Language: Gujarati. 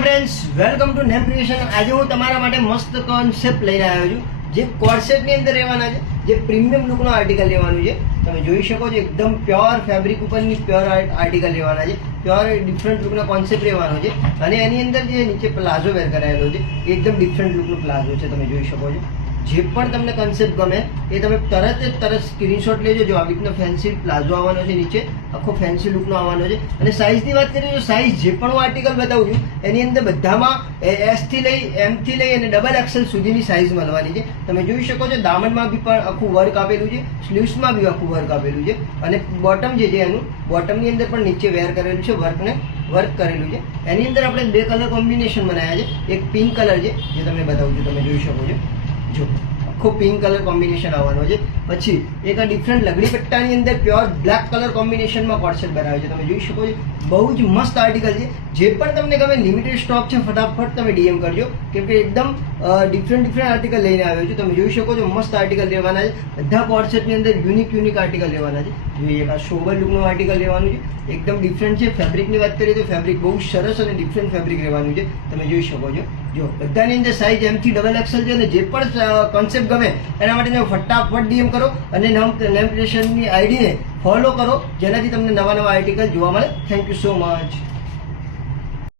Friends, welcome to name creation. આજે હું તમારા માટે મસ્ત કોન્સેપ્ટ લઈને આવ્યો છું, જે કોર્સેટની અંદર રહેવાના છે, જે પ્રીમિયમ લુકનો આર્ટિકલ લેવાનું છે. તમે જોઈ શકો છો, એકદમ પ્યોર ફેબ્રિક ઉપરની પ્યોર આર્ટિકલ લેવાના છે, પ્યોર ડિફરન્ટ લુકનો કોન્સેપ્ટ રહેવાનો છે. અને એની અંદર જે નીચે પ્લાઝો વેર કરાયેલો છે, એકદમ ડિફરન્ટ લુકનો પ્લાઝો છે. તમે જોઈ શકો છો, જે પણ તમને કન્સેપ્ટ ગમે એ તમે તરત સ્ક્રીનશોટ લેજો. જો આવી રીતનો ફેન્સી પ્લાઝો આવવાનો છે, નીચે આખો ફેન્સી લુકનો આવવાનો છે. અને સાઇઝની વાત કરીએ તો સાઇઝ જે પણ હું આર્ટિકલ બતાવું છું એની અંદર બધામાં S થી લઈ M થી લઈ અને XXL સુધીની સાઇઝ મળવાની છે. તમે જોઈ શકો છો, દામનમાં બી પણ આખું વર્ક આપેલું છે, સ્લીવ્સમાં બી આખું વર્ક આપેલું છે. અને બોટમ જે છે એનું બોટમની અંદર પણ નીચે વેર કરેલું છે, વર્ક કરેલું છે. એની અંદર આપણે બે કલર કોમ્બિનેશન બનાવ્યા છે. એક પિંક કલર છે, જે તમને બતાવું છું. તમે જોઈ શકો છો, જો આખો પિંક કલર કોમ્બિનેશન આવવાનો છે. પછી એક આ ડિફરન્ટ લગડી પટ્ટાની અંદર પ્યોર બ્લેક કલર કોમ્બિનેશનમાં કોર્સેટ બનાવે છે. તમે જોઈ શકો છો, બહુ જ મસ્ત આર્ટિકલ છે. જે પણ તમને ગમે, લિમિટેડ સ્ટોક છે, ફટાફટ તમે DM કરજો, કેમ કે એકદમ ડિફરન્ટ આર્ટિકલ લઈને આવ્યો છું. તમે જોઈ શકો છો, મસ્ત આર્ટિકલ લેવાના છે. બધા કોર્સેટની અંદર યુનિક આર્ટિકલ લેવાના છે. જોઈએ, આ સોબર લુકનું આર્ટિકલ લેવાનું છે, એકદમ ડિફરન્ટ છે. ફેબ્રિકની વાત કરીએ તો ફેબ્રિક બહુ સરસ અને ડિફરન્ટ ફેબ્રિક રહેવાનું છે. તમે જોઈ શકો છો, જો બધાની અંદર સાઇઝ M થી XXL છે. અને જે પણ કોન્સેપ્ટ ગમે એના માટે તમે ફટાફટ DM કરો અને નેમ ક્રિએશનની આઈડીને ફોલો કરો, જેનાથી તમને નવા આર્ટિકલ જોવા મળે. Thank you so much.